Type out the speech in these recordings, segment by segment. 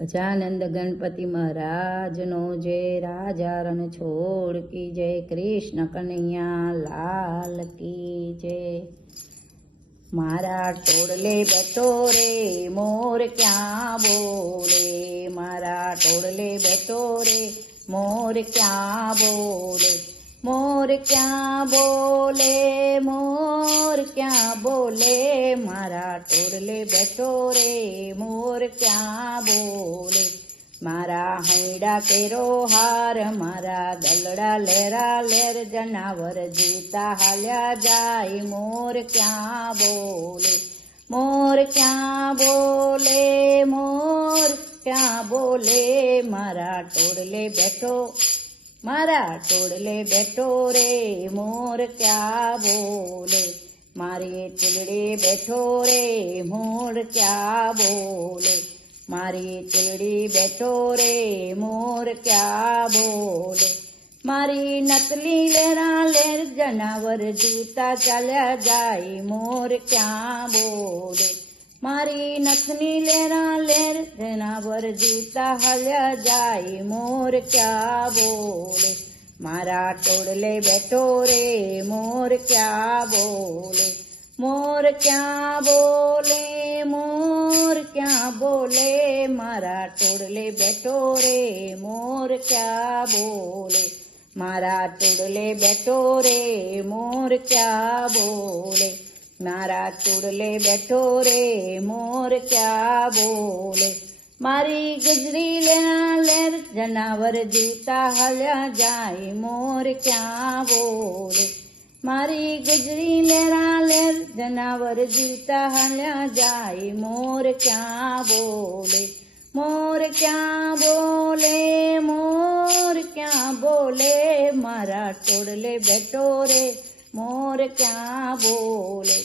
ગજાનંદ ગણપતિ મહારાજનો જય, રાજા રણછોડ કી જય, કૃષ્ણ કનૈયા લાલ કી જય। મારા ટોળલે બેઠો રે મોર ક્યાં બોલે, મારા ટોળલે બેઠો રે મોર ક્યાં બોલે, મોર ક્યાં બોલે, મોર ક્યાં બોલે, મારા ટોળલે બેઠો રે મોર ક્યાં બોલે। મારા હૈડા કેરો હાર, મારા દલડા લેરા લેર, જનાવર જીતા હાલ્યા જાય, મોર ક્યાં બોલે, મોર ક્યાં બોલે, મોર ક્યાં બોલે, મારા ટોળલે બેઠો, મારા ટોળલે બેઠો રે મોર ક્યાં બોલે, મારી ટીલડી બેઠો રે મોર ક્યાં બોલે, મારી ટીલડી બેઠો રે મોર ક્યાં બોલે। મારી નતલી લેરા લેર, જનાવર જૂતા ચાલ્યા જાય, મોર ક્યાં બોલે, મારી નથની લેરા લેર, જનાવર જૂતા હાલ્યા જાય, મોર ક્યાં બોલે। મારા ટોળલે બેઠો રે મોર ક્યાં બોલે, મોર ક્યાં બોલે, મોર ક્યાં બોલે, મારા ટોળલે બેઠો રે મોર ક્યાં બોલે, મારા ટોળલે બેઠો રે મોર ક્યાં બોલે, મારા ટોળલે બેઠો રે મોર ક્યાં બોલે। મારી ગુજરી લેરા લેર, જનાવર જીવતા હાલ્યા જાય, મોર ક્યાં બોલે, મારી ગુજરી લેરા લેર, જનાવર જીવતા હાલ્યા જાય, મોર ક્યાં બોલે, મોર ક્યાં બોલે, મોર ક્યાં બોલે, મારા ટોળલે બેઠો રે મોર ક્યાં બોલે,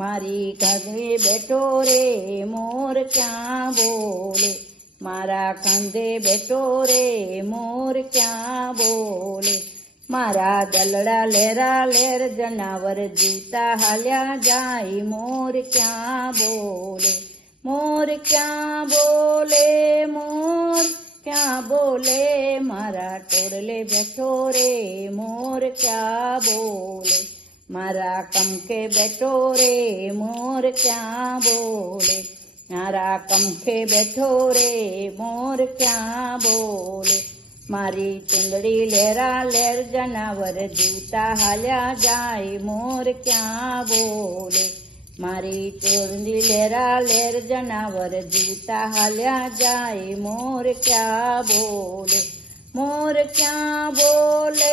મારી કાંધે બેઠો રે મોર ક્યાં બોલે, મારા કાંધે બેઠો રે મોર ક્યાં બોલે। મારા દલડા લેરા લેર, જનાવર જીવતા હાલ્યા જાય, મોર ક્યાં બોલે, મોર ક્યાં બોલે, મોર ક્યાં બોલે, મારા ટોળલે બેઠો રે મોર ક્યાં બોલે, મારા કમકે બેઠો રે મોર ક્યાં બોલે, મારા કમકે બેઠો રે મોર ક્યાં બોલે। મારી ચુંદડી લેરા લેર, જનાવર જીવતા હાલ્યા જાય, મોર ક્યાં બોલે, મારી ચુંદડી લેરા લેર, જનાવર જીવતા હાલ્યા જાય, મોર ક્યાં બોલે, મોર ક્યાં બોલે,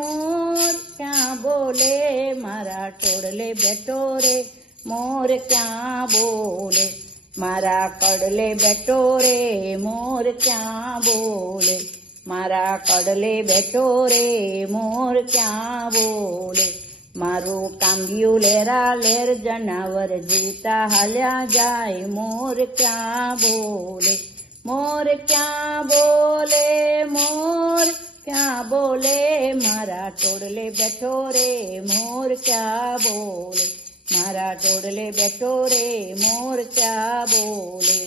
મોર ક્યાં બોલે, મારા ટોળલે બેઠો રે મોર ક્યાં બોલે, મારા કડલે બેઠો રે મોર ક્યાં બોલે, મારા કડલે બેઠો રે મોર ક્યાં બોલે। મારું કાંબિયું લેરા લેર, જનાવર જીવતા હાલ્યા જાય, મોર ક્યાં બોલે, મોર ક્યાં બોલે, મોર ક્યાં બોલે, મારા ટોળલે બેઠો રે મોર ક્યાં બોલે, મારા ટોળલે બેઠો રે મોર ક્યાં બોલે।